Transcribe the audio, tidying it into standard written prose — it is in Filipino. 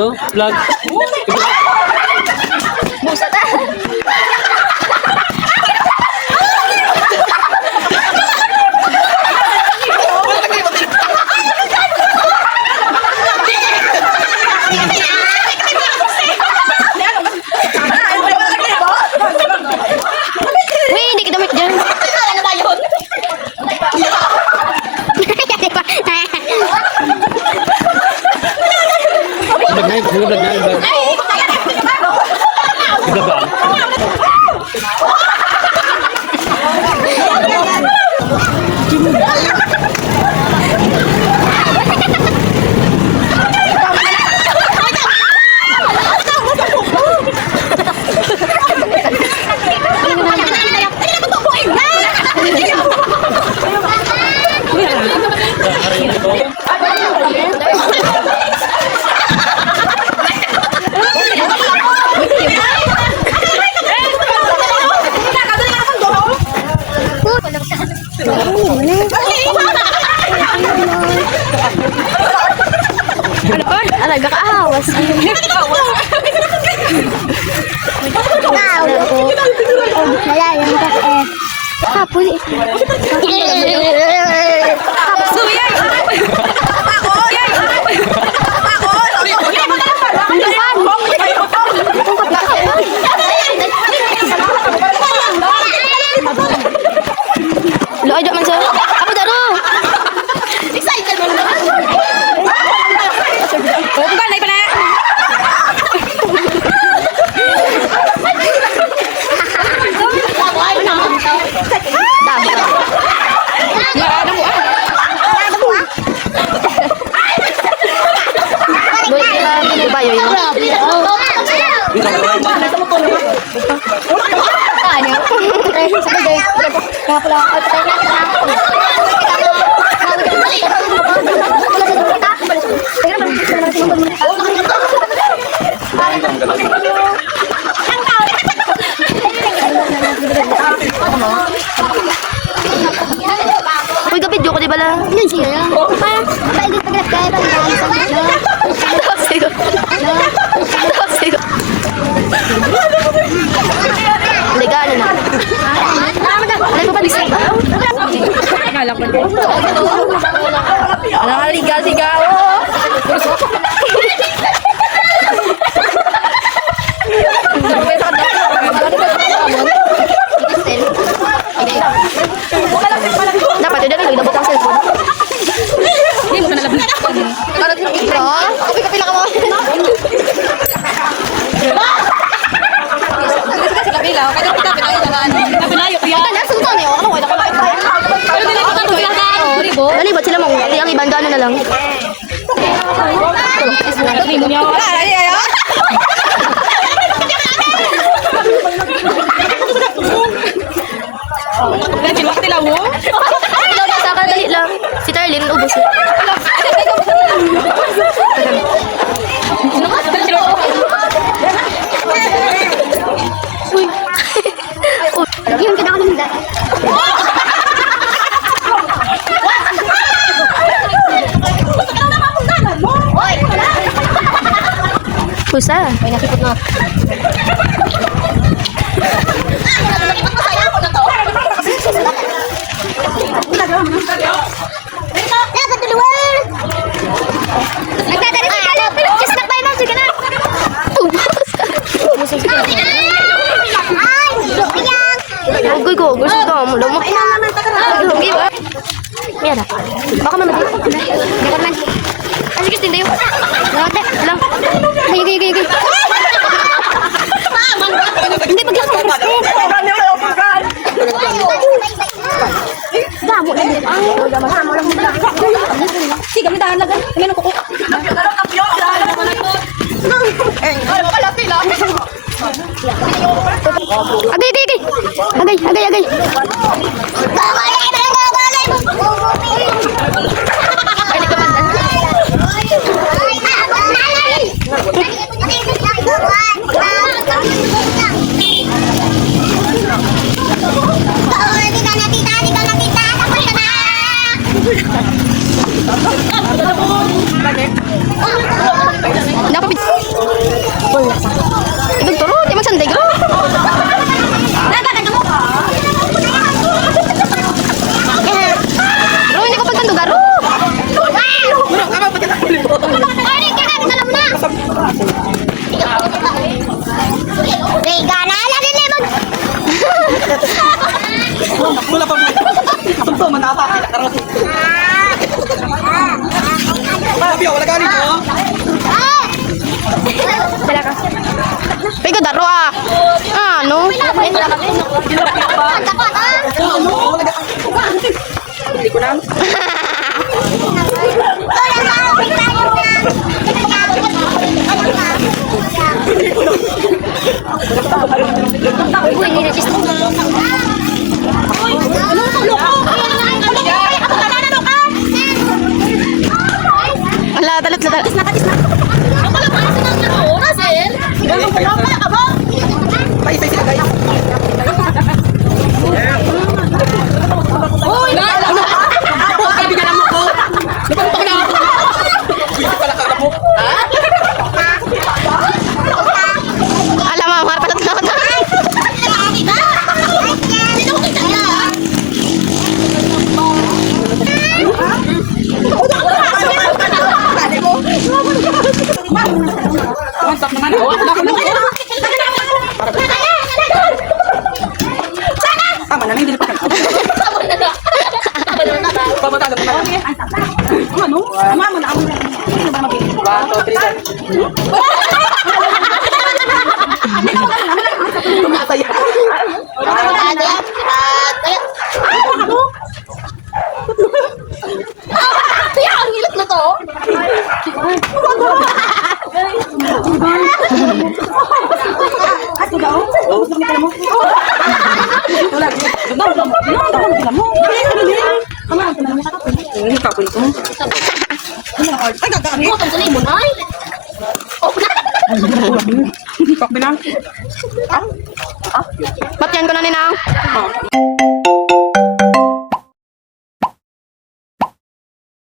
So, vlog. Busa ta. Wih, hindi kita mic dyan. Vlog na yun. Vlog na yun. Vlog ba? Alaga ka awas. Nalayan ka eh. Hapon eh. Suyay! Lo aja man sir. Apa daro? Excited man. Oh, bukan naik pana. Uy, kapit ko di bala. Yun siya. Paigit paglat kaya legal na. Ano ba bisa? Ala legal sigaw. Dapat udah nih dapat ang cellphone. Hindi mo na labas. Kapila ka mo. Kapila, kaya kita pinayo yan. Kita sutan niyo. Ano wala ka ba? Pero dili ko tanong ka. Dali ba sila mo? Ang ibang ano na lang. Dali mo niyo. Dali ayo. Dali mo tila mo. Dali lang. Si Tarlin ubos. Uy. Yung kinakalimda. Pusa. May nakipot na. Ugoy ko, gusto ko mo lamok. Mira. Baka mamadi. Dapat man. Sige, tindayo. Lang. Gigi. Hindi pag ako. Damo lang. Damo lang. Sige, kami dahan lang. Ano ko? Agay. Nakapit. Pio, wala galing mo. Dala ka. Pega daro ah. Ano? Hindi ko na. Uy, ni-register. Ala, talat na talat. Tay sila guys. Uy, Ako, sabi ka naman ko. Napantok na ako. Hindi pala ka mo. alam mo, mga talat na talat. Mantak naman ako. Tama na, hindi pa ka. Pamatalo ko na. Ano? Mama na ako. Ano ba magiging? 1, 2, 3. Tumataya. Ang hilat na to. Ay, gagaan mo. Ay, Pak bilang.